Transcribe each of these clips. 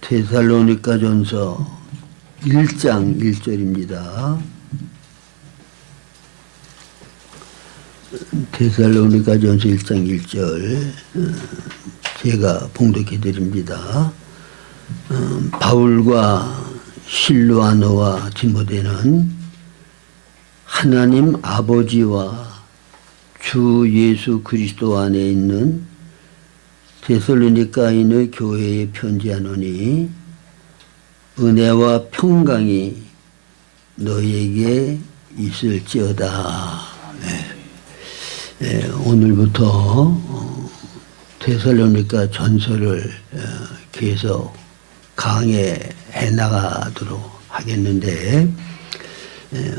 데살로니가전서 1장 1절입니다. 데살로니가전서 1장 1절 제가 봉독해 드립니다. 바울과 실로아너와 디모데는 하나님 아버지와 주 예수 그리스도 안에 있는 데살로니가인의 교회에 편지하노니 은혜와 평강이 너희에게 있을지어다. 오늘부터 데살로니가 전서를 계속 강해해 나가도록 하겠는데,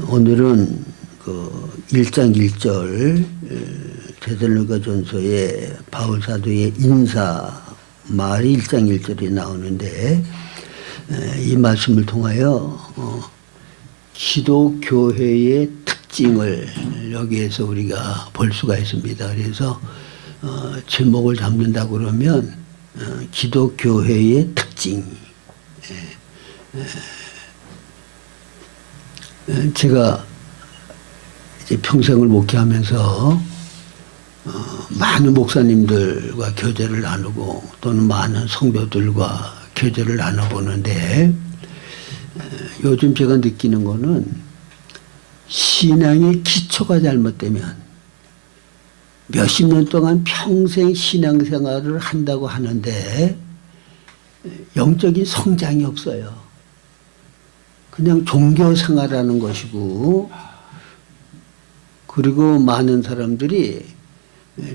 오늘은 그 1장 1절 데살로니가 전서의 바울 사도의 인사 말이 1장 1절에 나오는데, 이 말씀을 통하여 기독교회의 특징을 여기에서 우리가 볼 수가 있습니다. 그래서 제목을 잡는다고 그러면 기독교회의 특징. 제가 이제 평생을 목회하면서 많은 목사님들과 교제를 나누고 또는 많은 성도들과 교제를 나눠보는데, 요즘 제가 느끼는 거는 신앙의 기초가 잘못되면 몇십 년 동안 평생 신앙생활을 한다고 하는데 영적인 성장이 없어요. 그냥 종교생활하는 것이고, 그리고 많은 사람들이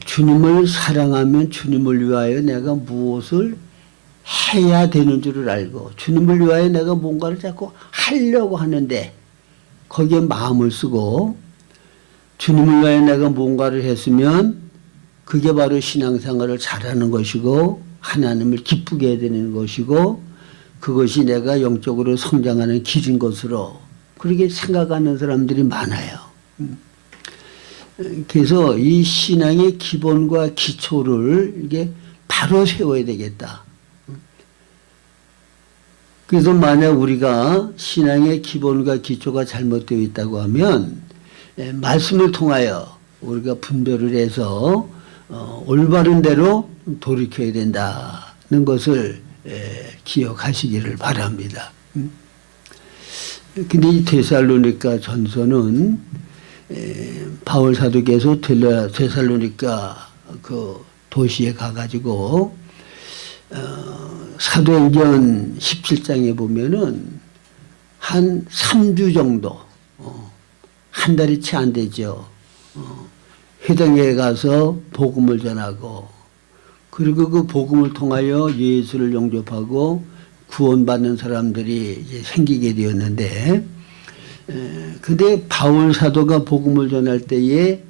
주님을 사랑하면 주님을 위하여 내가 무엇을 해야 되는 줄을 알고 주님을 위하여 내가 뭔가를 자꾸 하려고 하는데 거기에 마음을 쓰고, 주님을 위하여 내가 뭔가를 했으면 그게 바로 신앙생활을 잘하는 것이고 하나님을 기쁘게 해야 되는 것이고 그것이 내가 영적으로 성장하는 길인 것으로 그렇게 생각하는 사람들이 많아요. 그래서 이 신앙의 기본과 기초를 이게 바로 세워야 되겠다. 그래서 만약 우리가 신앙의 기본과 기초가 잘못되어 있다고 하면 말씀을 통하여 우리가 분별을 해서 올바른 대로 돌이켜야 된다는 것을 기억하시기를 바랍니다. 근데 이 데살로니가 전서는 바울 사도께서 데살로니가 그 도시에 가가지고 사도행전 17장에 보면은 한 3주 정도, 한 달이 채 안 되죠. 회당에 가서 복음을 전하고, 그리고 그 복음을 통하여 예수를 영접하고 구원받는 사람들이 이제 생기게 되었는데, 근데 바울 사도가 복음을 전할 때에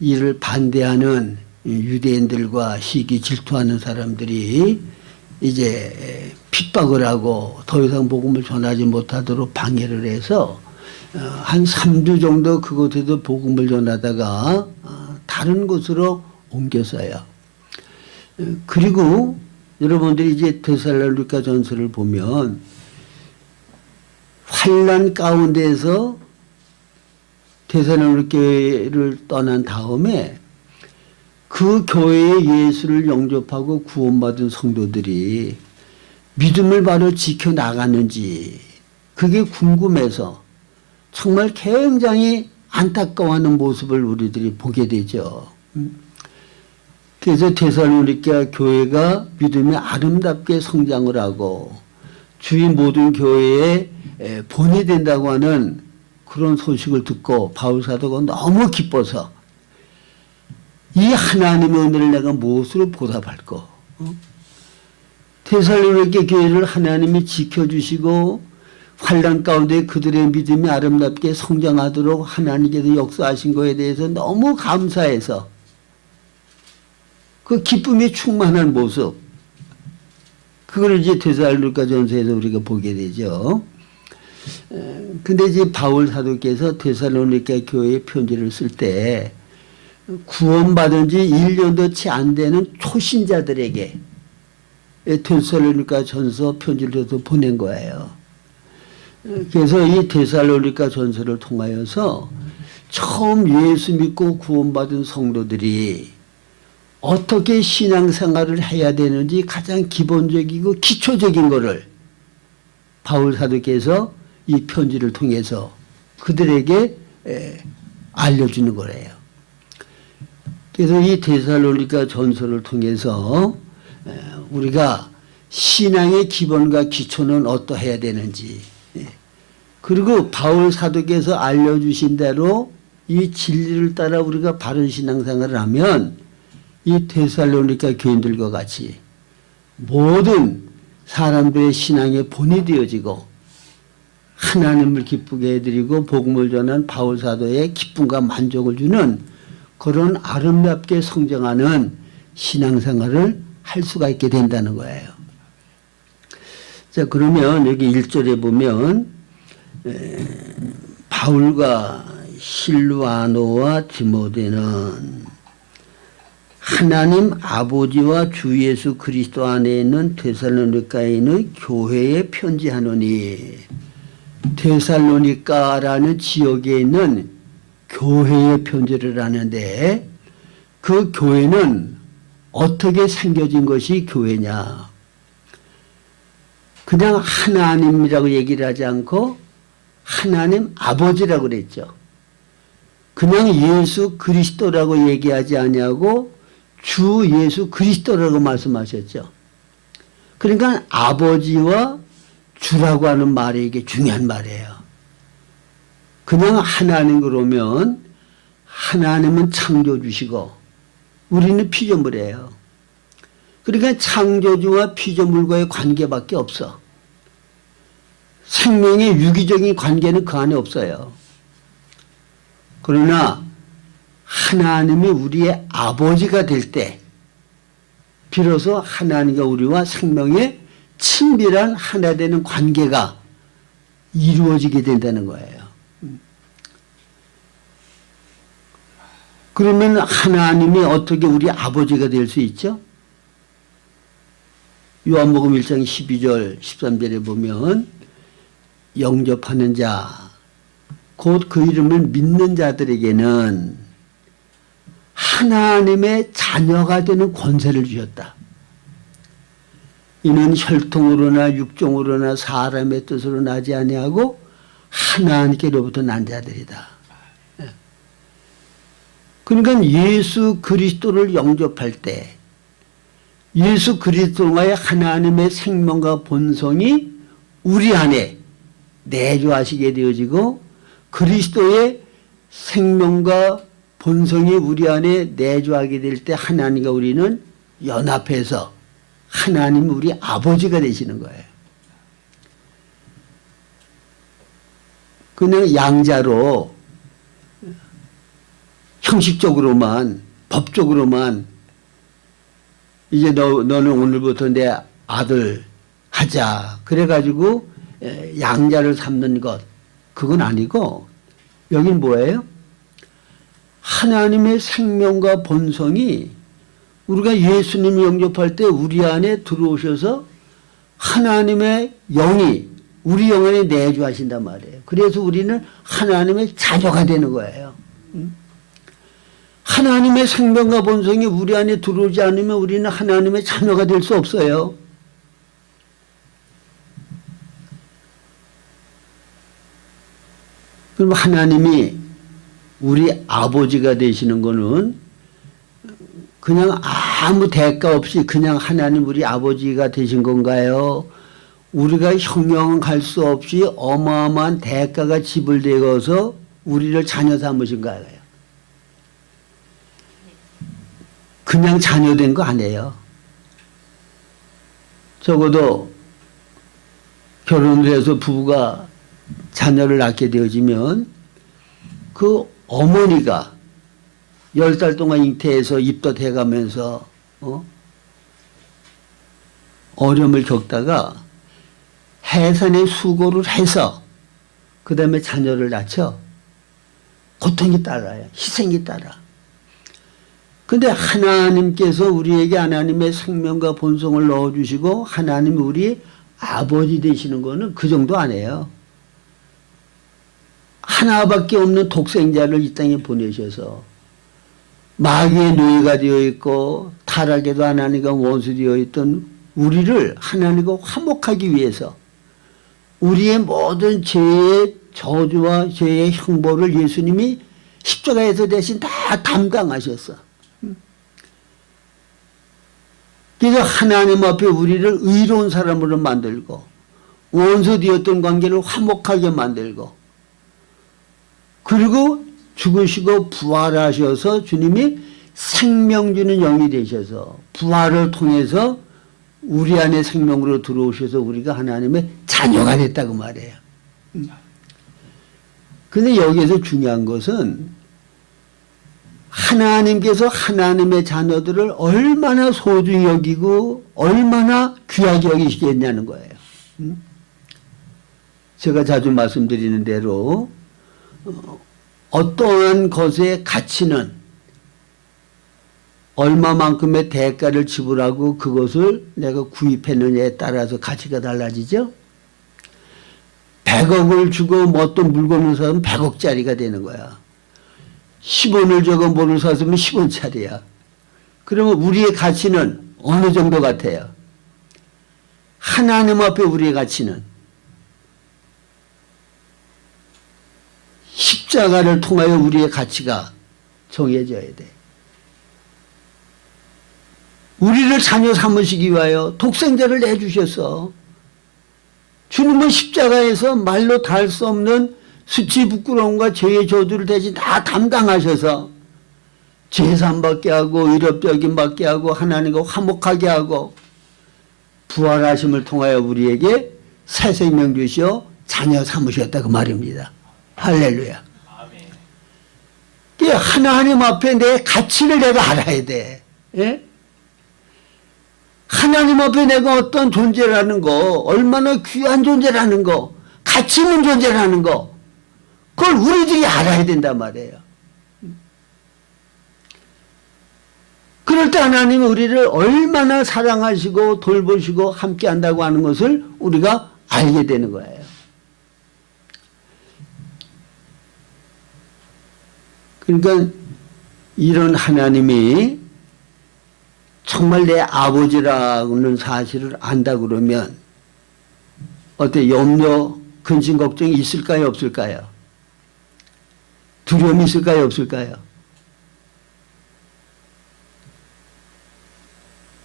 이를 반대하는 유대인들과 시기 질투하는 사람들이 이제 핍박을 하고 더 이상 복음을 전하지 못하도록 방해를 해서 한 3주 정도 그곳에도 복음을 전하다가 다른 곳으로 옮겼어요. 그리고 여러분들이 이제 데살로니가 전서를 보면 환난 가운데에서 데살로니가 교회를 떠난 다음에 그 교회에 예수를 영접하고 구원받은 성도들이 믿음을 바로 지켜나가는지 그게 궁금해서 정말 굉장히 안타까워하는 모습을 우리들이 보게 되죠. 그래서 데살로니가 교회가 믿음이 아름답게 성장을 하고 주위 모든 교회에 본이 된다고 하는 그런 소식을 듣고 바울 사도가 너무 기뻐서 이 하나님의 은혜를 내가 무엇으로 보답할까? 데살로니가 교회를 하나님이 지켜주시고 환난 가운데 그들의 믿음이 아름답게 성장하도록 하나님께서 역사하신 것에 대해서 너무 감사해서 그 기쁨이 충만한 모습, 그걸 이제 데살로니가 전서에서 우리가 보게 되죠. 근데 이제 바울 사도께서 데살로니가 교회에 편지를 쓸 때 구원받은 지 1년도 채 안 되는 초신자들에게 데살로니가 전서 편지를 또 보낸 거예요. 그래서 이 데살로니가 전서를 통하여서 처음 예수 믿고 구원받은 성도들이 어떻게 신앙생활을 해야 되는지 가장 기본적이고 기초적인 거를 바울 사도께서 이 편지를 통해서 그들에게 알려주는 거래요. 그래서 이 데살로니가 전서를 통해서 우리가 신앙의 기본과 기초는 어떠해야 되는지, 그리고 바울 사도께서 알려주신 대로 이 진리를 따라 우리가 바른 신앙생활을 하면 이 데살로니가 교인들과 같이 모든 사람들의 신앙의 본이 되어지고 하나님을 기쁘게 해드리고 복음을 전한 바울 사도의 기쁨과 만족을 주는 그런 아름답게 성장하는 신앙생활을 할 수가 있게 된다는 거예요. 자, 그러면 여기 1절에 보면 바울과 실루아노와 디모데는 하나님 아버지와 주 예수 그리스도 안에 있는 데살로니가에 있는 교회에 편지하노니, 데살로니가라는 지역에 있는 교회에 편지를 하는데 그 교회는 어떻게 생겨진 것이 교회냐? 그냥 하나님이라고 얘기를 하지 않고 하나님 아버지라고 그랬죠. 그냥 예수 그리스도라고 얘기하지 아니하고 주 예수 그리스도라고 말씀하셨죠. 그러니까 아버지와 주라고 하는 말이 이게 중요한 말이에요. 그냥 하나님 그러면 하나님은 창조주시고 우리는 피조물이에요. 그러니까 창조주와 피조물과의 관계밖에 없어. 생명의 유기적인 관계는 그 안에 없어요. 그러나 하나님이 우리의 아버지가 될 때 비로소 하나님과 우리와 생명의 친밀한 하나 되는 관계가 이루어지게 된다는 거예요. 그러면 하나님이 어떻게 우리 아버지가 될 수 있죠? 요한복음 1장 12절 13절에 보면 영접하는 자 곧 그 이름을 믿는 자들에게는 하나님의 자녀가 되는 권세를 주셨다. 이는 혈통으로나 육종으로나 사람의 뜻으로 나지 아니하고 하나님께로부터 난 자들이다. 그러니까 예수 그리스도를 영접할 때 예수 그리스도와의 하나님의 생명과 본성이 우리 안에 내주하시게 되어지고 그리스도의 생명과 본성이 우리 안에 내주하게 될 때 하나님과 우리는 연합해서 하나님 우리 아버지가 되시는 거예요. 그냥 양자로 형식적으로만 법적으로만 이제 너는 오늘부터 내 아들 하자 그래가지고 양자를 삼는 것 그건 아니고 여긴 뭐예요? 하나님의 생명과 본성이 우리가 예수님을 영접할 때 우리 안에 들어오셔서 하나님의 영이 우리 영 안에 내주하신단 말이에요. 그래서 우리는 하나님의 자녀가 되는 거예요. 하나님의 생명과 본성이 우리 안에 들어오지 않으면 우리는 하나님의 자녀가 될 수 없어요. 그럼 하나님이 우리 아버지가 되시는 거는 그냥 아무 대가 없이 그냥 하나님 우리 아버지가 되신 건가요? 우리가 형용할 수 없이 어마어마한 대가가 지불되어서 우리를 자녀 삼으신가요? 그냥 자녀된 거 아니에요. 적어도 결혼을 해서 부부가 자녀를 낳게 되어지면 그 어머니가 10달 동안 잉태해서 입덧해가면서 어려움을 겪다가 해산의 수고를 해서 그 다음에 자녀를 낳죠. 고통이 따라요. 희생이 따라. 근데 하나님께서 우리에게 하나님의 생명과 본성을 넣어주시고 하나님이 우리 아버지 되시는 거는 그 정도 아니에요. 하나밖에 없는 독생자를 이 땅에 보내셔서 마귀의 노예가 되어 있고 타락에도 하나님과 원수 되어 있던 우리를 하나님과 화목하기 위해서 우리의 모든 죄의 저주와 죄의 형벌을 예수님이 십자가에서 대신 다 담당하셨어. 그래서 하나님 앞에 우리를 의로운 사람으로 만들고 원수 되었던 관계를 화목하게 만들고 그리고 죽으시고 부활하셔서 주님이 생명 주는 영이 되셔서 부활을 통해서 우리 안에 생명으로 들어오셔서 우리가 하나님의 자녀가 됐다고 말해요. 근데 여기에서 중요한 것은 하나님께서 하나님의 자녀들을 얼마나 소중히 여기고 얼마나 귀하게 여기시겠냐는 거예요. 제가 자주 말씀드리는 대로 어떠한 것의 가치는 얼마만큼의 대가를 지불하고 그것을 내가 구입했느냐에 따라서 가치가 달라지죠. 100억을 주고 뭐 어떤 물건을 사면 100억짜리가 되는 거야. 10원을 주고 뭐를 샀으면 10원짜리야. 그러면 우리의 가치는 어느 정도 같아요? 하나님 앞에 우리의 가치는 십자가를 통하여 우리의 가치가 정해져야 돼. 우리를 자녀 삼으시기 위하여 독생자를 내주셔서 주님은 십자가에서 말로 다 할 수 없는 수치 부끄러움과 죄의 저주를 대신 다 담당하셔서 죄산 받게 하고 의롭여김 받게 하고 하나님과 화목하게 하고 부활하심을 통하여 우리에게 새 생명 주시어 자녀 삼으셨다 그 말입니다. 할렐루야. 아멘. 하나님 앞에 내 가치를 내가 알아야 돼. 예? 하나님 앞에 내가 어떤 존재라는 거, 얼마나 귀한 존재라는 거, 가치 있는 존재라는 거, 그걸 우리들이 알아야 된단 말이에요. 그럴 때 하나님이 우리를 얼마나 사랑하시고 돌보시고 함께 한다고 하는 것을 우리가 알게 되는 거예요. 그러니까 이런 하나님이 정말 내 아버지라는 사실을 안다 그러면 어때? 염려, 근심, 걱정이 있을까요? 없을까요? 두려움이 있을까요? 없을까요?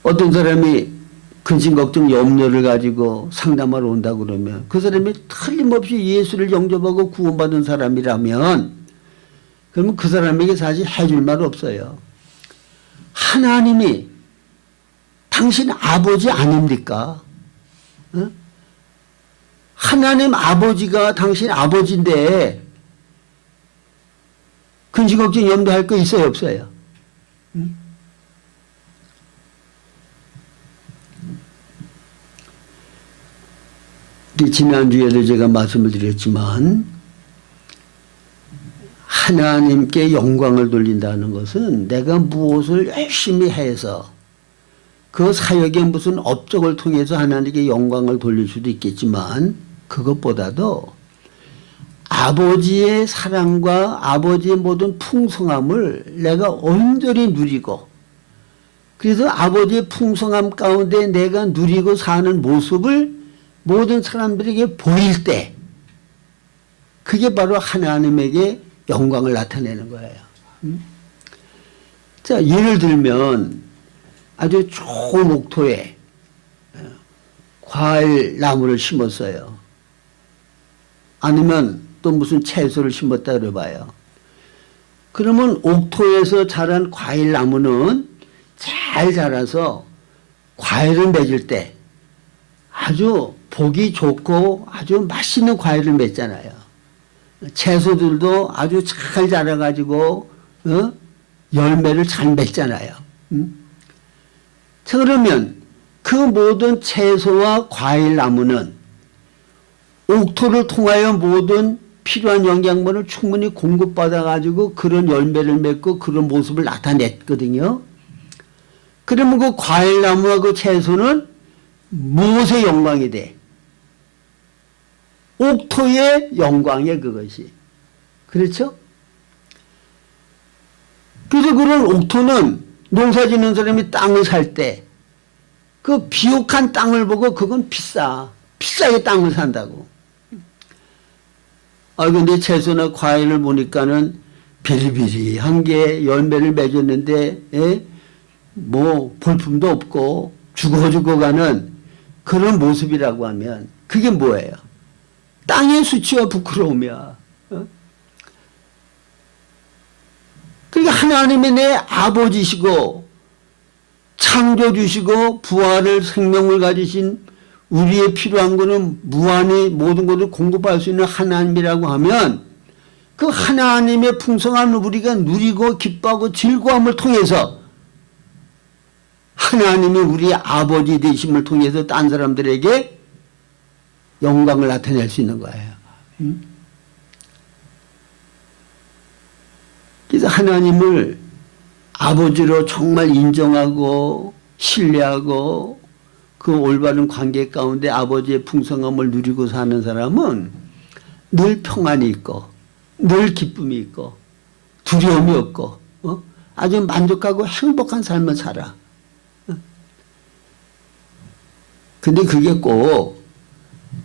어떤 사람이 근심, 걱정, 염려를 가지고 상담하러 온다 그러면 그 사람이 틀림없이 예수를 영접하고 구원받은 사람이라면 그러면 그 사람에게 사실 해줄 말 없어요. 하나님이 당신 아버지 아닙니까? 어? 하나님 아버지가 당신 아버지인데 근심 걱정 염려할 거 있어요 없어요? 응? 지난주에도 제가 말씀을 드렸지만 하나님께 영광을 돌린다는 것은 내가 무엇을 열심히 해서 그 사역의 무슨 업적을 통해서 하나님께 영광을 돌릴 수도 있겠지만 그것보다도 아버지의 사랑과 아버지의 모든 풍성함을 내가 온전히 누리고 그래서 아버지의 풍성함 가운데 내가 누리고 사는 모습을 모든 사람들에게 보일 때 그게 바로 하나님에게 영광을 나타내는 거예요. 자, 예를 들면 아주 좋은 옥토에 과일 나무를 심었어요. 아니면 또 무슨 채소를 심었다 그래봐요. 그러면 옥토에서 자란 과일 나무는 잘 자라서 과일을 맺을 때 아주 보기 좋고 아주 맛있는 과일을 맺잖아요. 채소들도 아주 잘 자라가지고 열매를 잘 맺잖아요. 자, 그러면 그 모든 채소와 과일 나무는 옥토를 통하여 모든 필요한 영양분을 충분히 공급받아 가지고 그런 열매를 맺고 그런 모습을 나타냈거든요. 그러면 그 과일나무와 그 채소는 무엇의 영광이 돼? 옥토의 영광이야, 그것이. 그렇죠? 그래서 그런 옥토는 농사 짓는 사람이 땅을 살 때 그 비옥한 땅을 보고 그건 비싸게 땅을 산다고. 근데 채소나 과일을 보니까는 비리비리한 게 열매를 맺었는데, 뭐 볼품도 없고 죽어가는 그런 모습이라고 하면 그게 뭐예요? 땅의 수치와 부끄러움이야. 그러니까 하나님이 내 아버지시고 창조주시고 부활을 생명을 가지신 우리의 필요한 것은 무한히 모든 것을 공급할 수 있는 하나님이라고 하면 그 하나님의 풍성함을 우리가 누리고 기뻐하고 즐거움을 통해서 하나님이 우리 아버지 되심을 통해서 딴 사람들에게 영광을 나타낼 수 있는 거예요. 그래서 하나님을 아버지로 정말 인정하고 신뢰하고 그 올바른 관계 가운데 아버지의 풍성함을 누리고 사는 사람은 늘 평안이 있고 늘 기쁨이 있고 두려움이 없고 아주 만족하고 행복한 삶을 살아. 근데 그게 꼭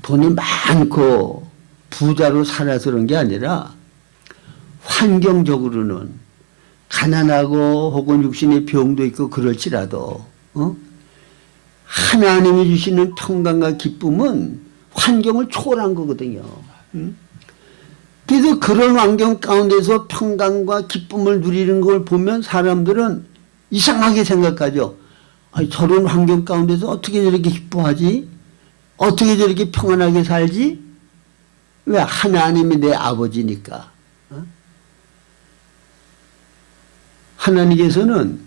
돈이 많고 부자로 살아서 그런 게 아니라 환경적으로는 가난하고 혹은 육신의 병도 있고 그럴지라도 하나님이 주시는 평강과 기쁨은 환경을 초월한 거거든요. 그래서 그런 환경 가운데서 평강과 기쁨을 누리는 걸 보면 사람들은 이상하게 생각하죠. 저런 환경 가운데서 어떻게 저렇게 기뻐하지? 어떻게 저렇게 평안하게 살지? 왜? 하나님이 내 아버지니까. 하나님께서는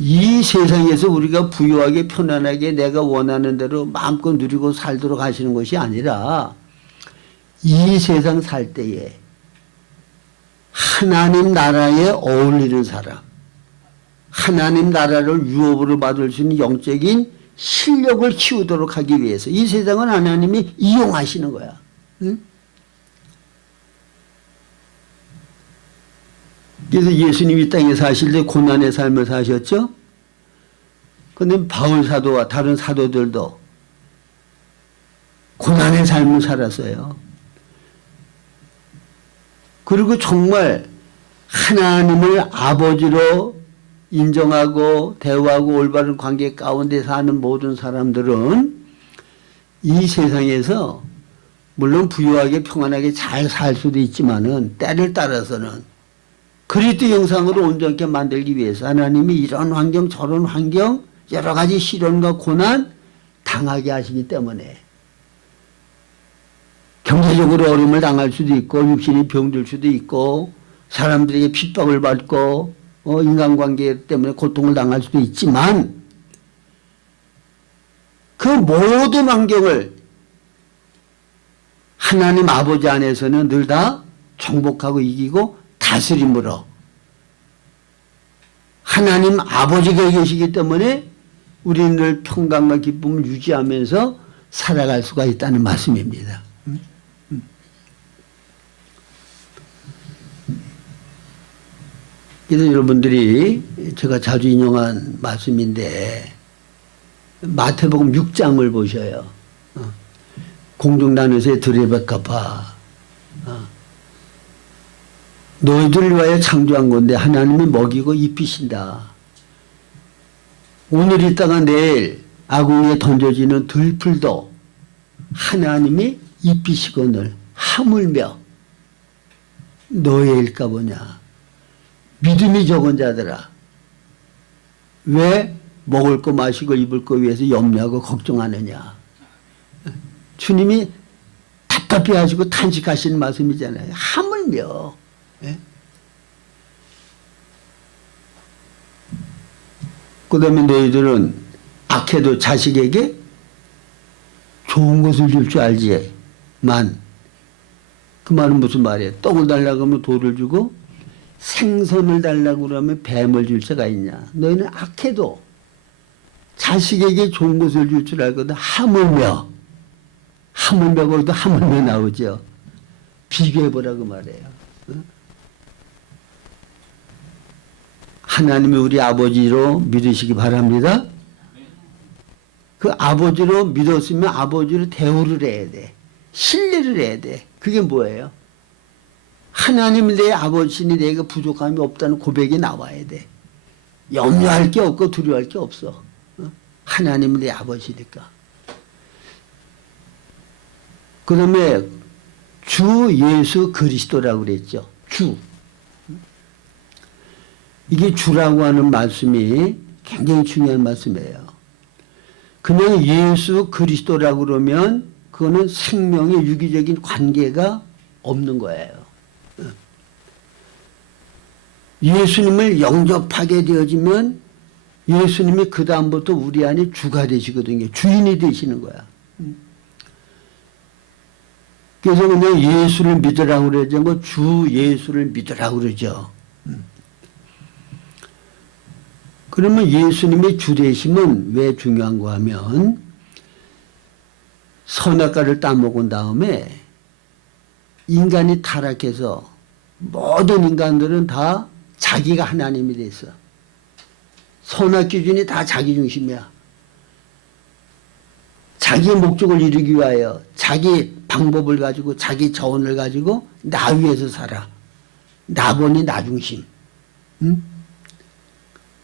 이 세상에서 우리가 부유하게 편안하게 내가 원하는 대로 마음껏 누리고 살도록 하시는 것이 아니라 이 세상 살 때에 하나님 나라에 어울리는 사람, 하나님 나라를 유업으로 받을 수 있는 영적인 실력을 키우도록 하기 위해서 이 세상은 하나님이 이용하시는 거야. 응? 그래서 예수님이 이 땅에 사실 때 고난의 삶을 사셨죠. 그런데 바울 사도와 다른 사도들도 고난의 삶을 살았어요. 그리고 정말 하나님을 아버지로 인정하고 대우하고 올바른 관계 가운데 사는 모든 사람들은 이 세상에서 물론 부유하게 평안하게 잘 살 수도 있지만은 때를 따라서는 그리스도 형상으로 온전케 만들기 위해서 하나님이 이런 환경 저런 환경 여러 가지 시련과 고난 당하게 하시기 때문에 경제적으로 어려움을 당할 수도 있고 육신이 병들 수도 있고 사람들에게 핍박을 받고 인간관계 때문에 고통을 당할 수도 있지만 그 모든 환경을 하나님 아버지 안에서는 늘 다 정복하고 이기고 다스림으로 하나님 아버지가 계시기 때문에 우리는 늘 평강과 기쁨을 유지하면서 살아갈 수가 있다는 말씀입니다. 그래서 여러분들이 제가 자주 인용한 말씀인데 마태복음 6장을 보셔요. 공중단에서의 드레베카파 너희들을 위하여 창조한 건데 하나님이 먹이고 입히신다. 오늘 있다가 내일 아궁이에 던져지는 들풀도 하나님이 입히시거늘 하물며 너의 일까 보냐. 믿음이 적은 자들아 왜 먹을 거 마시고 입을 거 위해서 염려하고 걱정하느냐. 주님이 답답해하시고 탄식하시는 말씀이잖아요. 하물며. 그 다음에 너희들은 악해도 자식에게 좋은 것을 줄 줄 알지만 그 말은 무슨 말이에요? 떡을 달라고 하면 돌을 주고 생선을 달라고 그러면 뱀을 줄 자가 있냐. 너희는 악해도 자식에게 좋은 것을 줄 줄 알거든. 하물며 거기도 하물며 나오죠. 비교해보라고 말해요. 하나님이 우리 아버지로 믿으시기 바랍니다. 그 아버지로 믿었으면 아버지로 대우를 해야 돼. 신뢰를 해야 돼. 그게 뭐예요? 하나님이 내 아버지니 내가 부족함이 없다는 고백이 나와야 돼. 염려할 게 없고 두려워할 게 없어. 하나님이 내 아버지니까. 그 다음에 주 예수 그리스도라고 그랬죠. 주. 이게 주라고 하는 말씀이 굉장히 중요한 말씀이에요. 그냥 예수 그리스도라고 그러면 그거는 생명의 유기적인 관계가 없는 거예요. 예수님을 영접하게 되어지면 예수님이 그 다음부터 우리 안에 주가 되시거든요. 주인이 되시는 거야. 그래서 그냥 예수를 믿으라고 그러죠. 주 예수를 믿으라고 그러죠. 그러면 예수님의 주 되심은 왜 중요한가 하면 선악과를 따먹은 다음에 인간이 타락해서 모든 인간들은 다 자기가 하나님이 됐어. 선악 기준이 다 자기 중심이야. 자기의 목적을 이루기 위하여 자기 방법을 가지고 자기 자원을 가지고 나 위해서 살아. 나 보니 나 중심. 응?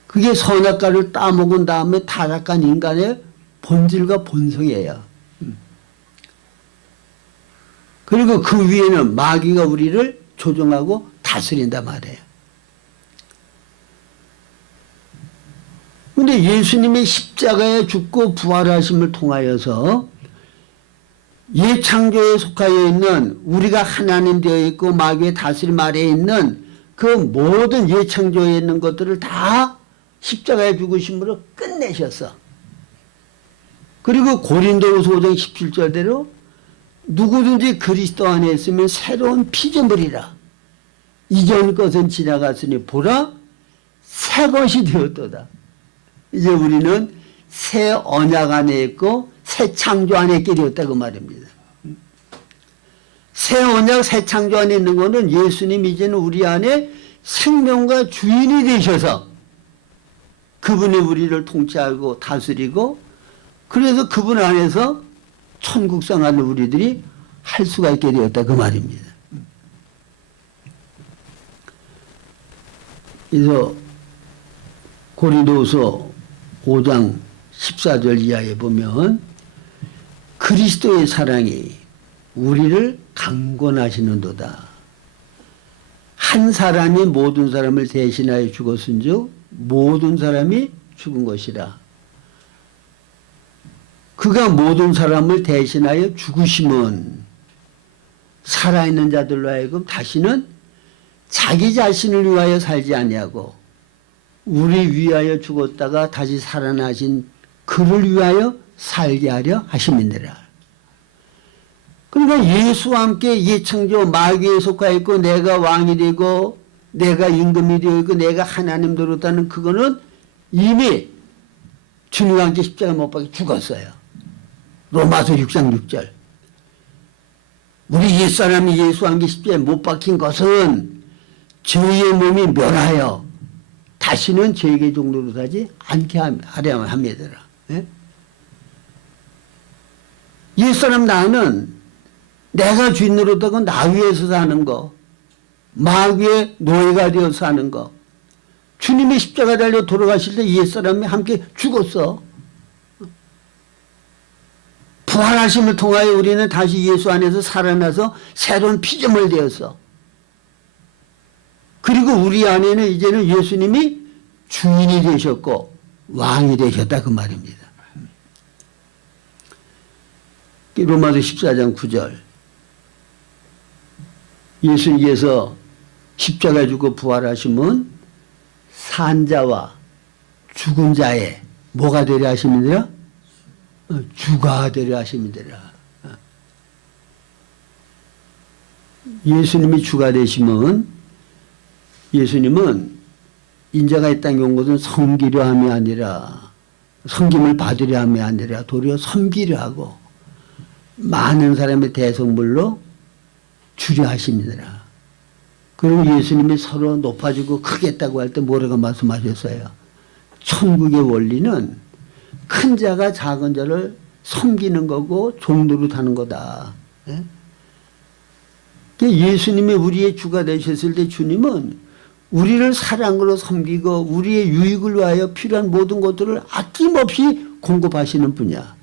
그게 선악과를 따먹은 다음에 타락한 인간의 본질과 본성이에요. 그리고 그 위에는 마귀가 우리를 조종하고 다스린단 말이에요. 근데 예수님이 십자가에 죽고 부활하심을 통하여서 예창조에 속하여 있는 우리가 하나님 되어 있고 마귀의 다스림 아래에 있는 그 모든 예창조에 있는 것들을 다 십자가에 죽으심으로 끝내셨어. 그리고 고린도후서 5장 17절대로 누구든지 그리스도 안에 있으면 새로운 피조물이라. 이전 것은 지나갔으니 보라 새 것이 되었도다. 이제 우리는 새 언약 안에 있고 새 창조 안에 있게 되었다고 말입니다. 새 언약 새 창조 안에 있는 것은 예수님 이제는 우리 안에 생명과 주인이 되셔서 그분이 우리를 통치하고 다스리고 그래서 그분 안에서 천국 생활을 우리들이 할 수가 있게 되었다 그 말입니다. 그래서 고린도후서 5장 14절 이하에 보면 그리스도의 사랑이 우리를 강권하시는도다. 한 사람이 모든 사람을 대신하여 죽었은즉 모든 사람이 죽은 것이라. 그가 모든 사람을 대신하여 죽으심은 살아있는 자들로 하여금 다시는 자기 자신을 위하여 살지 아니하고 우리 위하여 죽었다가 다시 살아나신 그를 위하여 살게 하려 하심이니라. 그러니까 예수와 함께 예창조 마귀에 속하여 있고 내가 왕이 되고 내가 임금이 되어 있고 내가 하나님 되었다는 그거는 이미 주님과 함께 십자가 못 박혀 죽었어요. 로마서 6장 6절. 우리 옛사람이 예수와 함께 십자가에 못 박힌 것은 저희의 몸이 멸하여 다시는 저에게 종로로 사지 않게 하려 합니다. 예? 옛사람 나는 내가 주인 노릇하고 나 위에서 사는 거, 마귀의 노예가 되어서 사는 거. 주님이 십자가 달려 돌아가실 때 옛사람이 함께 죽었어. 부활하심을 통하여 우리는 다시 예수 안에서 살아나서 새로운 피조물 되었어. 그리고 우리 안에는 이제는 예수님이 주인이 되셨고 왕이 되셨다 그 말입니다. 로마서 14장 9절. 예수님께서 십자가에 죽고 부활하시면 산자와 죽은 자의 뭐가 되려 하심이니라? 주가 되려 하심이니라. 예수님이 주가 되시면 예수님은 인자가 이 땅에 온 것은 섬기려 함이 아니라 섬김을 받으려 함이 아니라 도리어 섬기려 하고 많은 사람의 대성물로 주려 하십니다. 그리고 예수님이 서로 높아지고 크겠다고 할 때 뭐라고 말씀하셨어요? 천국의 원리는 큰 자가 작은 자를 섬기는 거고 종노릇 하는 거다. 예수님이 우리의 주가 되셨을 때 주님은 우리를 사랑으로 섬기고 우리의 유익을 위하여 필요한 모든 것들을 아낌없이 공급하시는 분이야.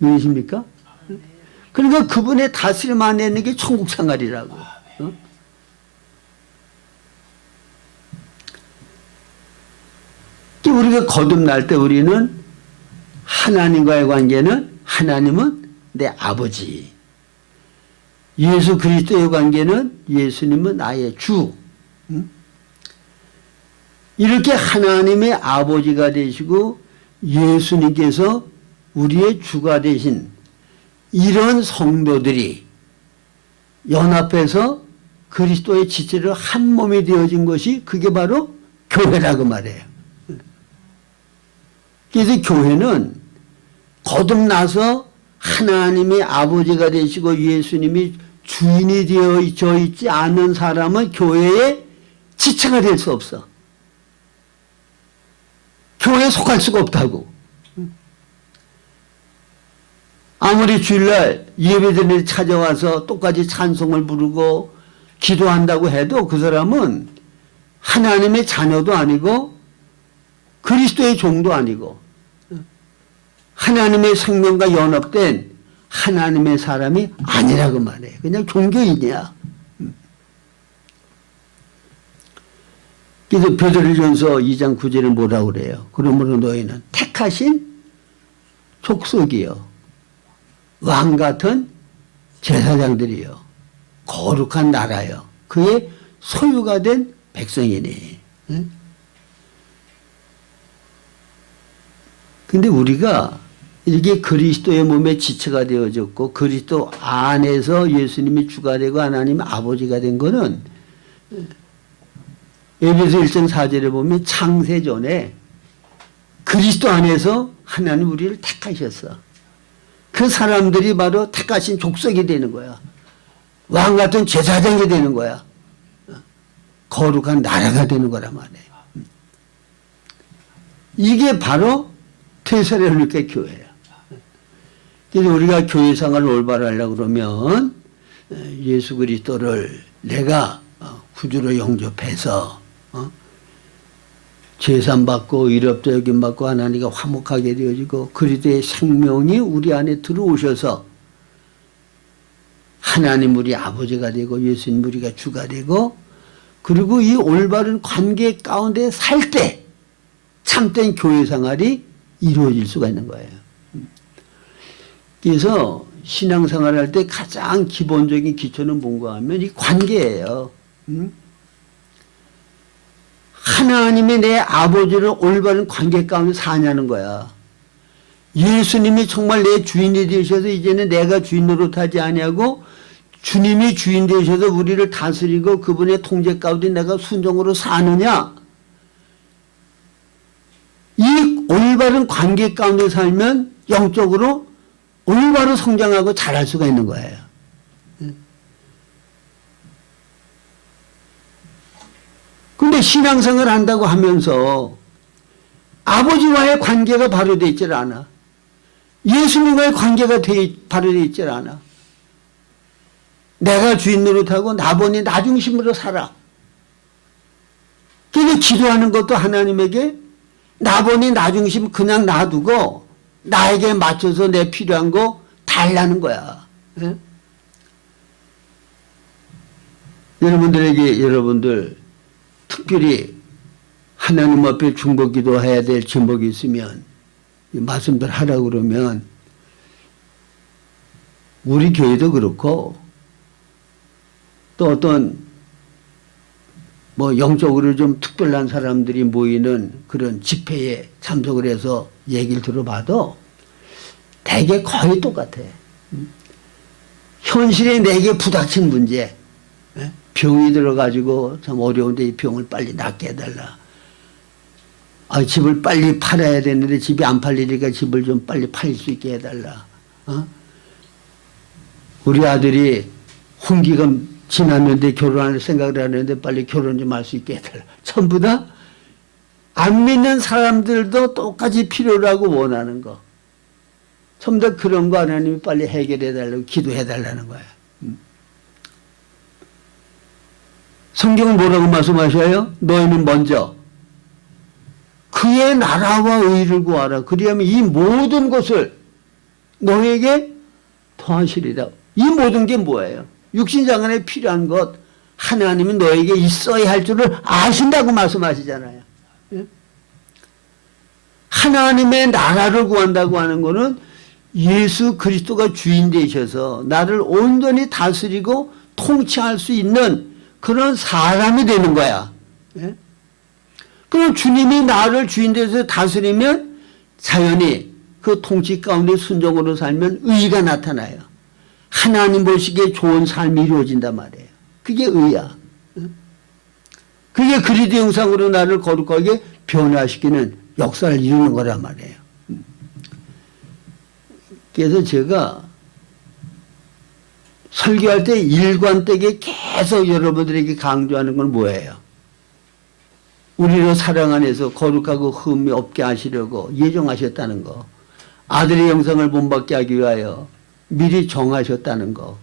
왜십니까? 그러니까 그분의 다스림 안에 있는 게 천국 생활이라고. 우리가 거듭날 때 우리는 하나님과의 관계는 하나님은 내 아버지, 예수 그리스도의 관계는 예수님은 나의 주. 이렇게 하나님의 아버지가 되시고 예수님께서 우리의 주가 되신 이런 성도들이 연합해서 그리스도의 지체로 한 몸이 되어진 것이 그게 바로 교회라고 말해요. 그래서 교회는 거듭나서 하나님의 아버지가 되시고 예수님이 주인이 되어져 있지 않은 사람은 교회의 지체가 될 수 없어. 교회에 속할 수가 없다고. 아무리 주일날 예배드리는 찾아와서 똑같이 찬송을 부르고 기도한다고 해도 그 사람은 하나님의 자녀도 아니고 그리스도의 종도 아니고 하나님의 생명과 연합된 하나님의 사람이 아니라고 말해요. 그냥 종교인이야. 그래서 베드로전서 2장 9절에 뭐라고 그래요? 그러므로 너희는 택하신 족속이요, 왕 같은 제사장들이요, 거룩한 나라요, 그의 소유가 된 백성이니. 근데 우리가 이게 그리스도의 몸의 지체가 되어졌고 그리스도 안에서 예수님이 주가 되고 하나님의 아버지가 된 거는 에베소 1장 4절에 보면 창세전에 그리스도 안에서 하나님 우리를 택하셨어. 그 사람들이 바로 택하신 족속이 되는 거야. 왕 같은 제사장이 되는 거야. 거룩한 나라가 되는 거란 말이에요. 이게 바로 테살로니가 교회야. 그래서 우리가 교회 생활을 올바로 하려고 그러면 예수 그리스도를 내가 구주로 영접해서 제산받고 의롭다 여김받고 하나님과 화목하게 되어지고 그리스도의 생명이 우리 안에 들어오셔서 하나님 우리 아버지가 되고 예수님 우리가 주가 되고 그리고 이 올바른 관계 가운데 살 때 참된 교회 생활이 이루어질 수가 있는 거예요. 그래서 신앙생활 할 때 가장 기본적인 기초는 뭔가 하면 이 관계예요. 하나님이 내 아버지를 올바른 관계 가운데 사냐는 거야. 예수님이 정말 내 주인이 되셔서 이제는 내가 주인 노릇하지 아니하고 주님이 주인 되셔서 우리를 다스리고 그분의 통제 가운데 내가 순종으로 사느냐. 이 올바른 관계 가운데 살면 영적으로 올바로 성장하고 잘할 수가 있는 거예요. 근데 신앙생활을 한다고 하면서 아버지와의 관계가 바로 되어 있질 않아. 예수님과의 관계가 바로 되어 있질 않아. 내가 주인 노릇하고 나 보니 나 중심으로 살아. 그래서 기도하는 것도 하나님에게 나 보니 나 중심 그냥 놔두고 나에게 맞춰서 내 필요한 거 달라는 거야. 예? 여러분들 특별히 하나님 앞에 중보기도 해야 될 제목이 있으면 말씀들 하라고 그러면 우리 교회도 그렇고 또 어떤 뭐 영적으로 좀 특별한 사람들이 모이는 그런 집회에 참석을 해서 얘기를 들어봐도 대개 거의 똑같아. 현실에 내게 부닥친 문제, 예? 병이 들어가지고 참 어려운데 이 병을 빨리 낫게 해달라. 아, 집을 빨리 팔아야 되는데 집이 안 팔리니까 집을 좀 빨리 팔 수 있게 해달라. 어? 우리 아들이 훈기가 지났는데 결혼할 생각을 하는데 빨리 결혼 좀 할 수 있게 해달라. 전부 다 안 믿는 사람들도 똑같이 필요로 하고 원하는 거. 전부 다 그런 거 하나님이 빨리 해결해 달라고 기도해 달라는 거야. 성경은 뭐라고 말씀하셔요? 너희는 먼저 그의 나라와 의를 구하라. 그리하면 이 모든 것을 너에게 더하시리라. 이 모든 게 뭐예요? 육신장안에 필요한 것 하나님은 너에게 있어야 할 줄을 아신다고 말씀하시잖아요. 하나님의 나라를 구한다고 하는 것은 예수 그리스도가 주인 되셔서 나를 온전히 다스리고 통치할 수 있는 그런 사람이 되는 거야. 그럼 주님이 나를 주인 되셔서 다스리면 자연히 그 통치 가운데 순종으로 살면 의가 나타나요. 하나님 보시기에 좋은 삶이 이루어진단 말이에요. 그게 의야. 그게 그리스도 형상으로 나를 거룩하게 변화시키는 역사를 이루는 거란 말이에요. 그래서 제가 설교할 때 일관되게 계속 여러분들에게 강조하는 건 뭐예요? 우리를 사랑 안에서 거룩하고 흠이 없게 하시려고 예정하셨다는 거. 아들의 영성을 본받게 하기 위하여 미리 정하셨다는 거.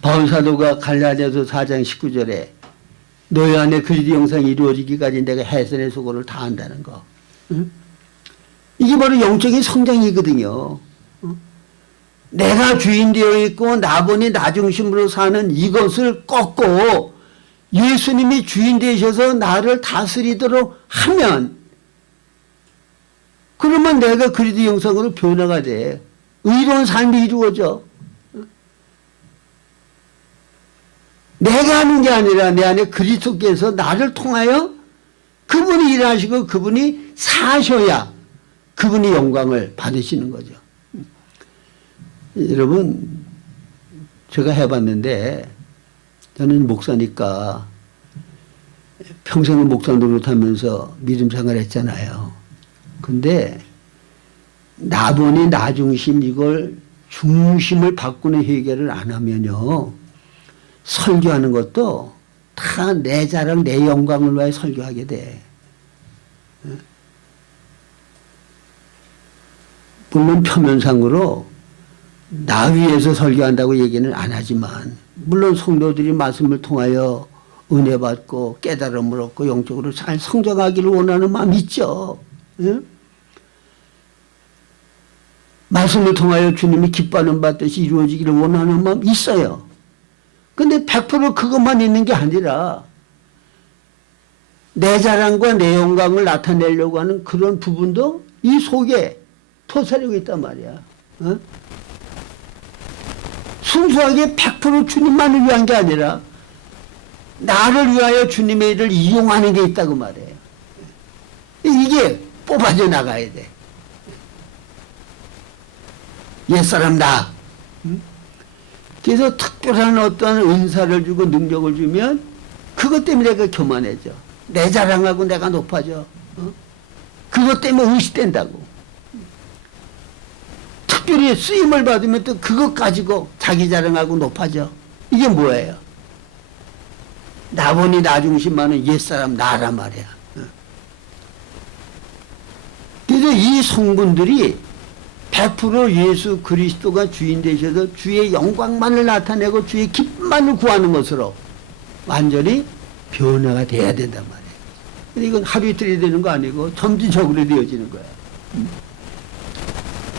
바울 사도가 갈라디아서 4장 19절에 너희 안에 그리스도 형상이 이루어지기까지 내가 해선의 수고를 다한다는 거. 이게 바로 영적인 성장이거든요. 내가 주인 되어 있고 나보니 나 중심으로 사는 이것을 꺾고 예수님이 주인 되셔서 나를 다스리도록 하면 그러면 내가 그리스도 형상으로 변화가 돼. 의로운 삶이 이루어져. 내가 하는 게 아니라 내 안에 그리스도께서 나를 통하여 그분이 일하시고 그분이 사셔야 그분이 영광을 받으시는 거죠. 여러분, 제가 해봤는데 저는 목사니까 평생을 목사 노릇하면서 믿음 생활했잖아요. 근데 나보니 나 중심 이걸 중심을 바꾸는 회개를 안 하면요. 설교하는 것도 다 내 자랑, 내 영광을 위해 설교하게 돼. 물론 표면상으로 나 위해서 설교한다고 얘기는 안 하지만 물론 성도들이 말씀을 통하여 은혜 받고 깨달음을 얻고 영적으로 잘 성장하기를 원하는 마음이 있죠. 말씀을 통하여 주님이 기뻐하는 받듯이 이루어지기를 원하는 마음이 있어요. 근데 100% 그것만 있는 게 아니라 내 자랑과 내 영광을 나타내려고 하는 그런 부분도 이 속에 토사리고 있단 말이야. 순수하게 100% 주님만을 위한 게 아니라 나를 위하여 주님의 일을 이용하는 게 있다고 말해요. 이게 뽑아져 나가야 돼. 옛사람 나. 그래서 특별한 어떤 은사를 주고 능력을 주면 그것 때문에 내가 교만해져. 내 자랑하고 내가 높아져. 그것 때문에 의식된다고. 특별히 쓰임을 받으면 또 그것 가지고 자기 자랑하고 높아져. 이게 뭐예요? 나보니 나 중심만은 옛사람 나란 말이야. 그래서 이 성분들이 100% 예수 그리스도가 주인 되셔서 주의 영광만을 나타내고 주의 기쁨만을 구하는 것으로 완전히 변화가 돼야 된단 말이에요. 근데 이건 하루 이틀이 되는 거 아니고 점진적으로 되어지는 거야.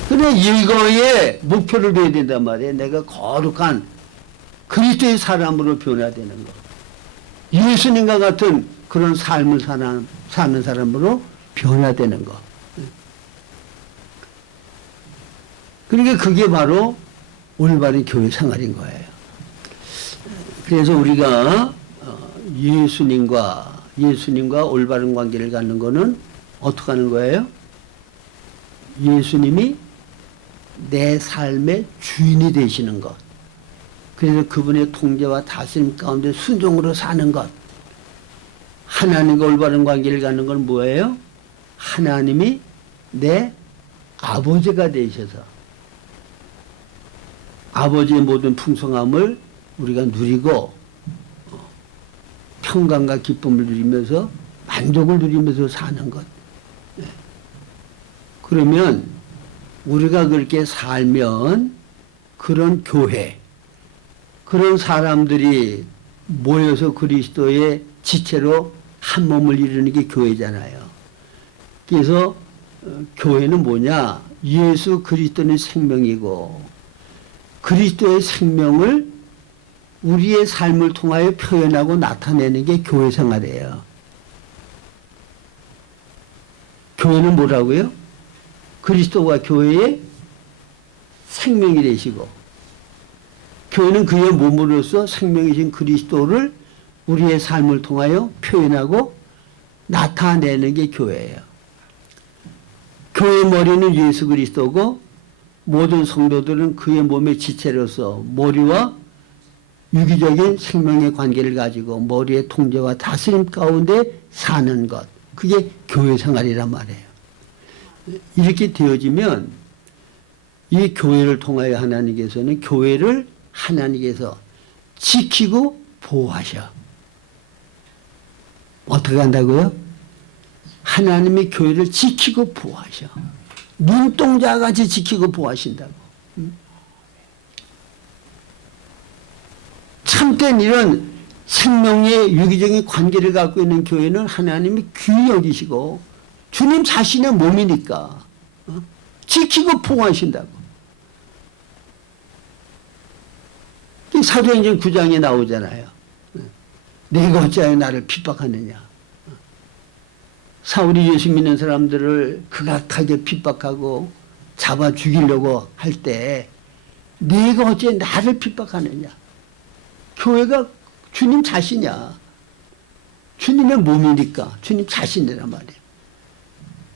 그래 이거에 목표를 둬야 된단 말이에요. 내가 거룩한 그리스도의 사람으로 변화되는 거. 예수님과 같은 그런 삶을 사는 사람으로 변화되는 거. 그러니까 그게 바로 올바른 교회 생활인 거예요. 그래서 우리가 예수님과 올바른 관계를 갖는 거는 어떻게 하는 거예요? 예수님이 내 삶의 주인이 되시는 것. 그래서 그분의 통제와 다스림 가운데 순종으로 사는 것. 하나님과 올바른 관계를 갖는 건 뭐예요? 하나님이 내 아버지가 되셔서 아버지의 모든 풍성함을 우리가 누리고 평강과 기쁨을 누리면서 만족을 누리면서 사는 것. 그러면 우리가 그렇게 살면 그런 교회, 그런 사람들이 모여서 그리스도의 지체로 한 몸을 이루는 게 교회잖아요. 그래서 교회는 뭐냐? 예수 그리스도는 생명이고 그리스도의 생명을 우리의 삶을 통하여 표현하고 나타내는 게 교회 생활이에요. 교회는 뭐라고요? 그리스도가 교회의 생명이 되시고 교회는 그의 몸으로서 생명이신 그리스도를 우리의 삶을 통하여 표현하고 나타내는 게 교회예요. 교회의 머리는 예수 그리스도고 모든 성도들은 그의 몸의 지체로서 머리와 유기적인 생명의 관계를 가지고 머리의 통제와 다스림 가운데 사는 것. 그게 교회 생활이란 말이에요. 이렇게 되어지면 이 교회를 통하여 하나님께서는 교회를 하나님께서 지키고 보호하셔. 어떻게 한다고요? 하나님이 교회를 지키고 보호하셔. 눈동자같이 지키고 보호하신다고. 참된 이런 생명의 유기적인 관계를 갖고 있는 교회는 하나님이 귀히 여기시고 주님 자신의 몸이니까 지키고 보호하신다고. 사도행전 9장에 나오잖아요. 내가 어찌하여 나를 핍박하느냐. 사울이 예수 믿는 사람들을 극악하게 핍박하고 잡아 죽이려고 할 때 내가 어찌 나를 핍박하느냐. 교회가 주님 자신이야. 주님의 몸이니까 주님 자신이란 말이에요.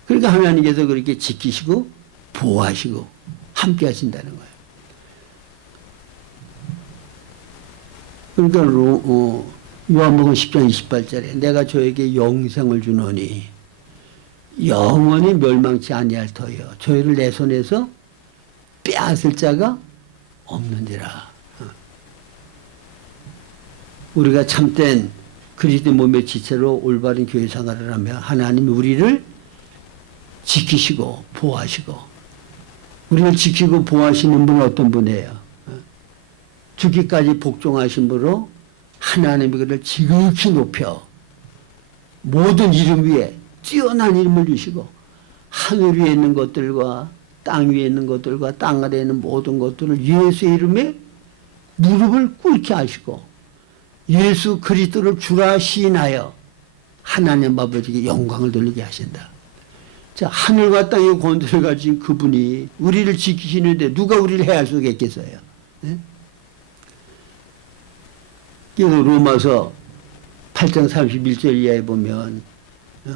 그러니까 하나님께서 그렇게 지키시고 보호하시고 함께 하신다는 거예요. 그러니까 요한복음 10장 28절에 내가 저에게 영생을 주노니 영원히 멸망치 아니할 터이요 저희를 내 손에서 빼앗을 자가 없는지라. 우리가 참된 그리스도 몸의 지체로 올바른 교회 생활을 하며 하나님이 우리를 지키시고 보호하시고 우리를 지키고 보호하시는 분은 어떤 분이에요? 죽기까지 복종하신 분으로 하나님이 그를 지극히 높여 모든 이름 위에 뛰어난 이름을 주시고 하늘 위에 있는 것들과 땅 위에 있는 것들과 땅 아래에 있는 모든 것들을 예수의 이름에 무릎을 꿇게 하시고 예수 그리스도를 주라 시인하여 하나님 아버지께 영광을 돌리게 하신다. 자, 하늘과 땅의 권세를 가진 그분이 우리를 지키시는데 누가 우리를 해할 수가 있겠어요? 네? 그래서 로마서 8장 31절 이하에 보면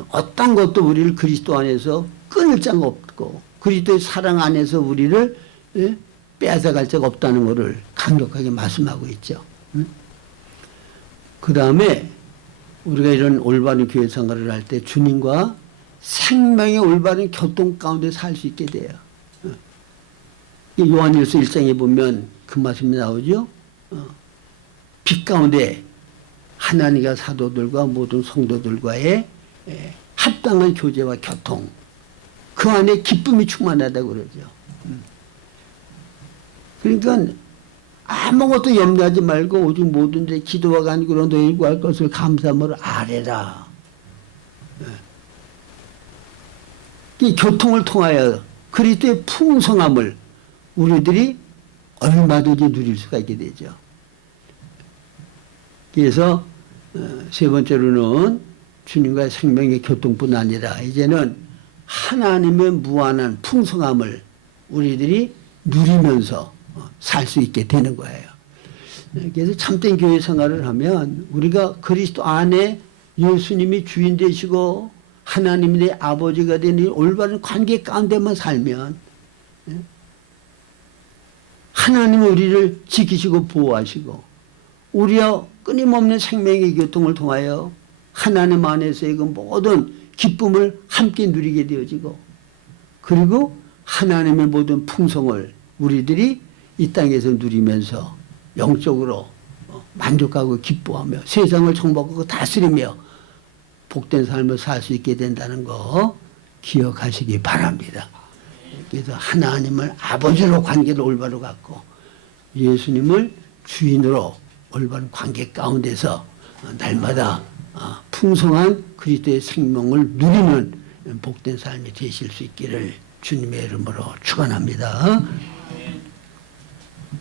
어떤 것도 우리를 그리스도 안에서 끊을 자가 없고 그리스도의 사랑 안에서 우리를 빼앗아갈 자가 없다는 것을 강력하게 말씀하고 있죠. 그 다음에 우리가 이런 올바른 교회 생활을 할 때 주님과 생명의 올바른 교통 가운데 살 수 있게 돼요. 요한일서 1장에 보면 그 말씀이 나오죠. 빛 가운데 하나님과 사도들과 모든 성도들과의 합당한 교제와 교통, 그 안에 기쁨이 충만하다고 그러죠. 그러니까 아무것도 염려하지 말고 오직 모든 데 기도와 간구로 너희 구할 것을 감사함으로 아뢰라. 이 교통을 통하여 그리스도의 풍성함을 우리들이 얼마든지 누릴 수가 있게 되죠. 그래서 세 번째로는 주님과의 생명의 교통뿐 아니라 이제는 하나님의 무한한 풍성함을 우리들이 누리면서 살 수 있게 되는 거예요. 그래서 참된 교회 생활을 하면 우리가 그리스도 안에 예수님이 주인 되시고 하나님이 내 아버지가 되는 올바른 관계 가운데만 살면 하나님 우리를 지키시고 보호하시고 우리와 끊임없는 생명의 교통을 통하여 하나님 안에서의 그 모든 기쁨을 함께 누리게 되어지고 그리고 하나님의 모든 풍성을 우리들이 이 땅에서 누리면서 영적으로 만족하고 기뻐하며 세상을 정복하고 다스리며 복된 삶을 살 수 있게 된다는 거 기억하시기 바랍니다. 그래서 하나님을 아버지로 관계를 올바로 갖고 예수님을 주인으로 올바른 관계 가운데서 날마다 풍성한 그리스도의 생명을 누리는 복된 삶이 되실 수 있기를 주님의 이름으로 축원합니다.